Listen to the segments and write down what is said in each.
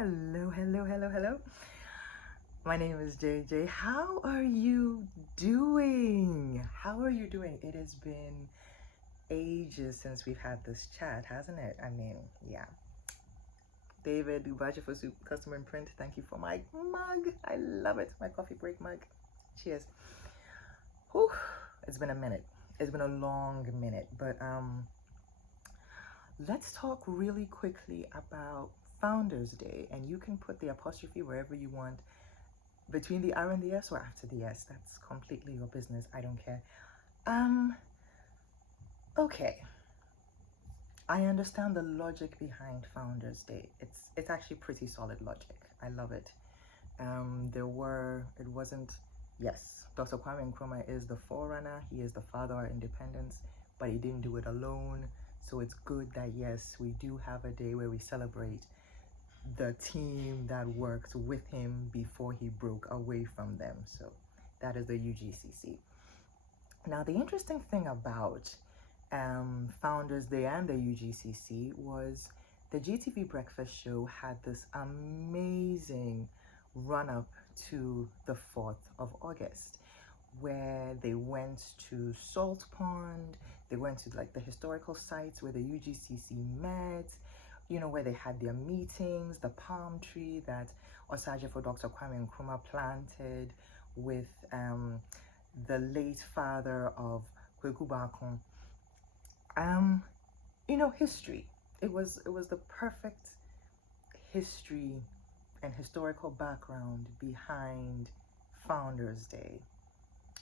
Hello, hello, hello, hello. My name is JJ. How are you doing? How are you doing? It has been ages since we've had this chat, hasn't it? I mean, yeah. David, Ubaji for Soup, customer in print. Thank you for my mug. I love it. My coffee break mug. Cheers. Whew. It's been a minute. It's been a long minute, but let's talk really quickly about Founders Day, and you can put the apostrophe wherever you want, between the R and the S or after the S. That's completely your business. I don't care. Okay. I understand the logic behind Founders Day. It's actually pretty solid logic. I love it. Yes, Dr. Kwame Nkrumah is the forerunner. He is the father of independence, but he didn't do it alone. So it's good that, yes, we do have a day where we celebrate the team that worked with him before he broke away from them. So that is the UGCC. Now, the interesting thing about Founders Day and the UGCC was the GTV Breakfast Show had this amazing run-up to the 4th of August, where they went to Salt Pond, they went to like the historical sites where the UGCC met, where they had their meetings, the palm tree that Osaje for Dr. Kwame Nkrumah planted with the late father of Kweku Bakun. History. It was the perfect history and historical background behind Founders Day,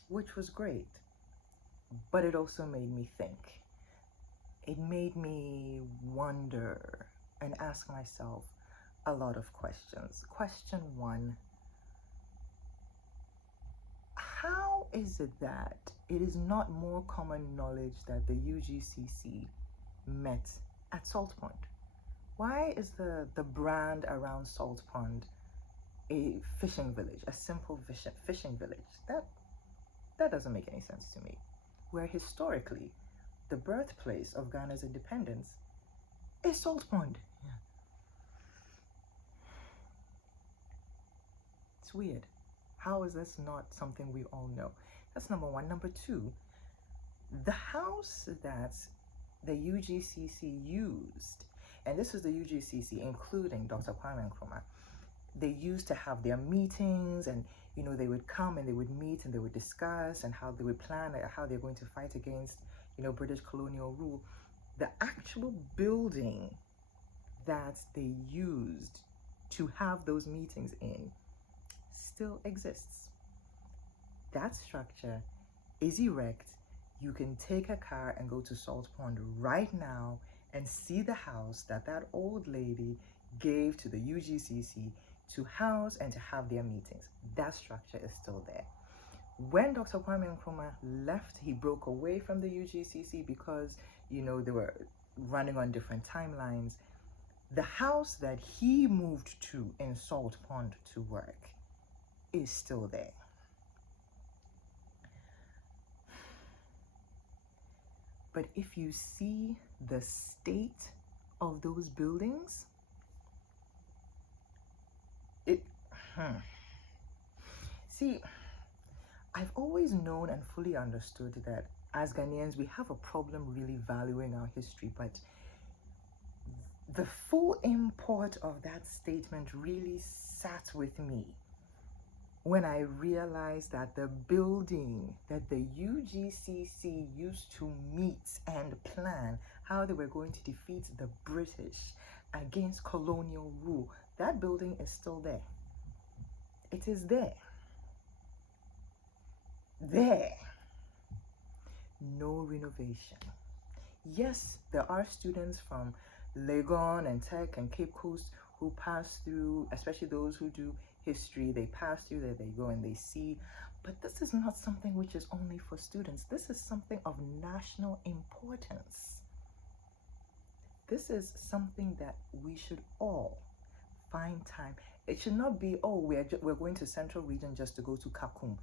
which was great. But it also made me think. It made me wonder and ask myself a lot of questions. Question one, how is it that it is not more common knowledge that the UGCC met at Salt Pond? Why is the brand around Salt Pond a fishing village, a simple fishing village? That doesn't make any sense to me. Where historically, the birthplace of Ghana's independence is Salt Pond. Yeah. It's weird. How is this not something we all know? That's number one. Number two, the house that the UGCC used, and this is the UGCC including Dr. Kwame Nkrumah, they used to have their meetings, and they would come and they would meet and they would discuss and how they would plan how they're going to fight against British colonial rule. The actual building that they used to have those meetings in still exists. That structure is erect. You can take a car and go to Salt Pond right now and see the house that old lady gave to the UGCC to house and to have their meetings. That structure is still there. When Dr. Kwame Nkrumah left, he broke away from the UGCC because, they were running on different timelines. The house that he moved to in Salt Pond to work is still there. But if you see the state of those buildings, See, I've always known and fully understood that as Ghanaians, we have a problem really valuing our history, but the full import of that statement really sat with me when I realized that the building that the UGCC used to meet and plan how they were going to defeat the British against colonial rule, that building is still there. It is there. There. No renovation. Yes, there are students from Legon and Tech and Cape Coast who pass through, especially those who do history, they pass through there, they go and they see. But this is not something which is only for students. This is something of national importance. This is something that we should all find time. It should not be, oh, we're going to Central Region just to go to Kakum.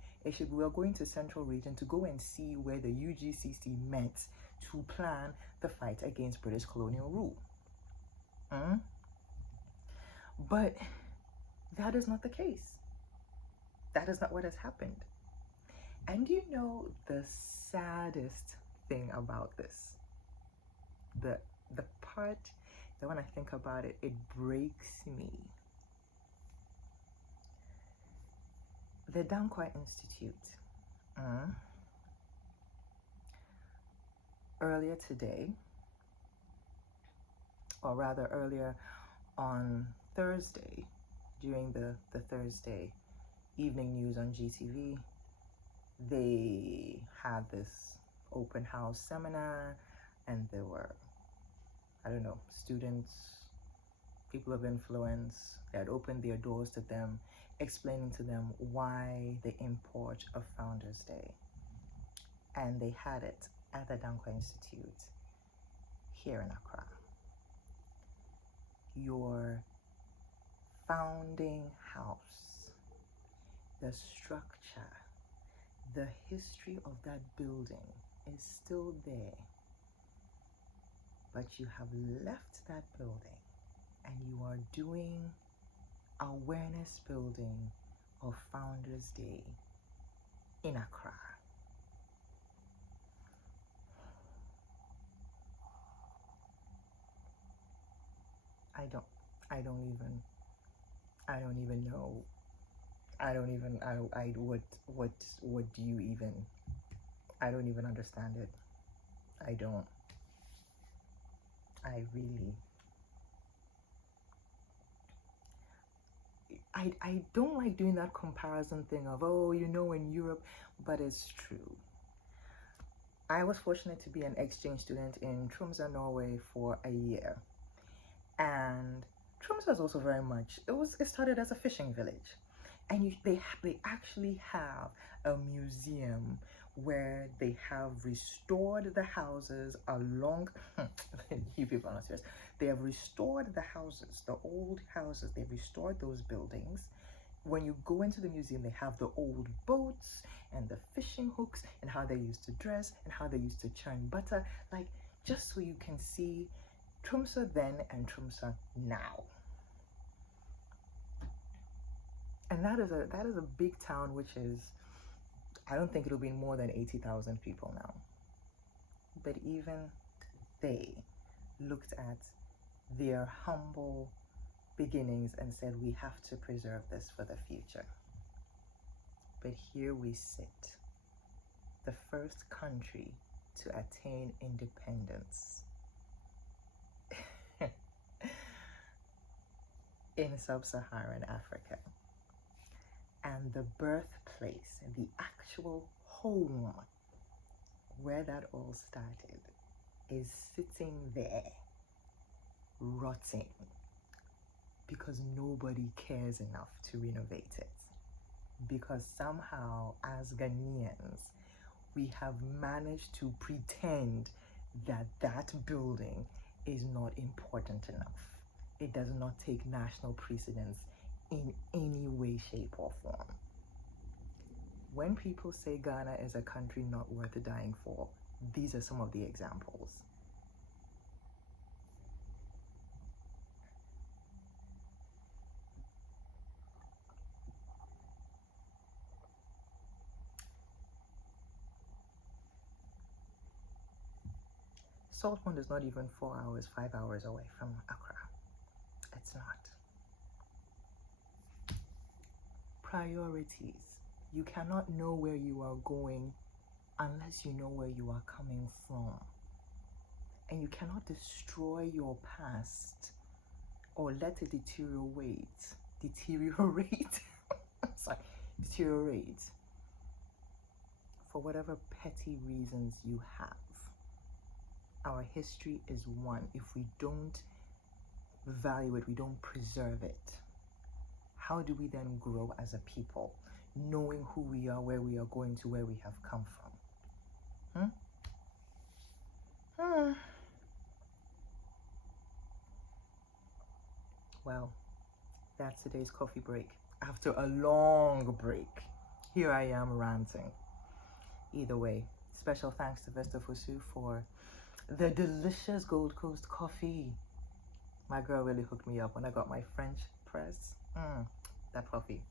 We're going to Central Region to go and see where the UGCC met to plan the fight against British colonial rule. But that is not the case. That is not what has happened. And you know the saddest thing about this? The part that when I think about it, it breaks me. The Dankwa Institute, earlier today, or rather earlier on Thursday, during the Thursday evening news on GTV, they had this open house seminar, and there were, I don't know, students, people of influence. They had opened their doors to them, explaining to them why the import of Founders Day. And they had it at the Dankwa Institute here in Accra. Your founding house, the structure, the history of that building is still there, but you have left that building and you are doing awareness building of Founders Day in Accra. I don't even know. What do you even, I don't even understand it. I don't like doing that comparison thing of, oh, you know, in Europe, but it's true. I was fortunate to be an exchange student in Tromsø, Norway for a year. And Tromsø is also very much, it started as a fishing village. And they actually have a museum where they have restored the houses along, you people are not serious. They have restored the houses, the old houses, they've restored those buildings. When you go into the museum, they have the old boats and the fishing hooks and how they used to dress and how they used to churn butter, like just so you can see Tromsø then and Tromsø now. And that is a big town, which is, I don't think it'll be more than 80,000 people now. But even they looked at their humble beginnings and said, we have to preserve this for the future. But here we sit, the first country to attain independence in sub-Saharan Africa. And the birthplace, the actual home where that all started, is sitting there, rotting, because nobody cares enough to renovate it. Because somehow, as Ghanaians, we have managed to pretend that that building is not important enough. It does not take national precedence in any way, shape, or form. When people say Ghana is a country not worth dying for, these are some of the examples. Saltpond is not even 4 hours, 5 hours away from Accra. It's not. Priorities. You cannot know where you are going unless you know where you are coming from. And you cannot destroy your past or let it deteriorate for whatever petty reasons you have. Our history is one. If we don't value it, we don't preserve it, how do we then grow as a people, knowing who we are, where we are going to, where we have come from? Well, that's today's coffee break. After a long break, here I am ranting. Either way, special thanks to Vesta Fosu for the delicious Gold Coast coffee. My girl really hooked me up when I got my French press. That coffee.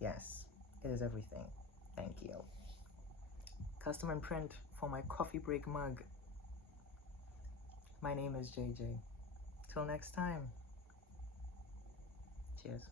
Yes, it is everything. Thank you. Custom and print for my coffee break mug. My name is JJ. Till next time. Cheers.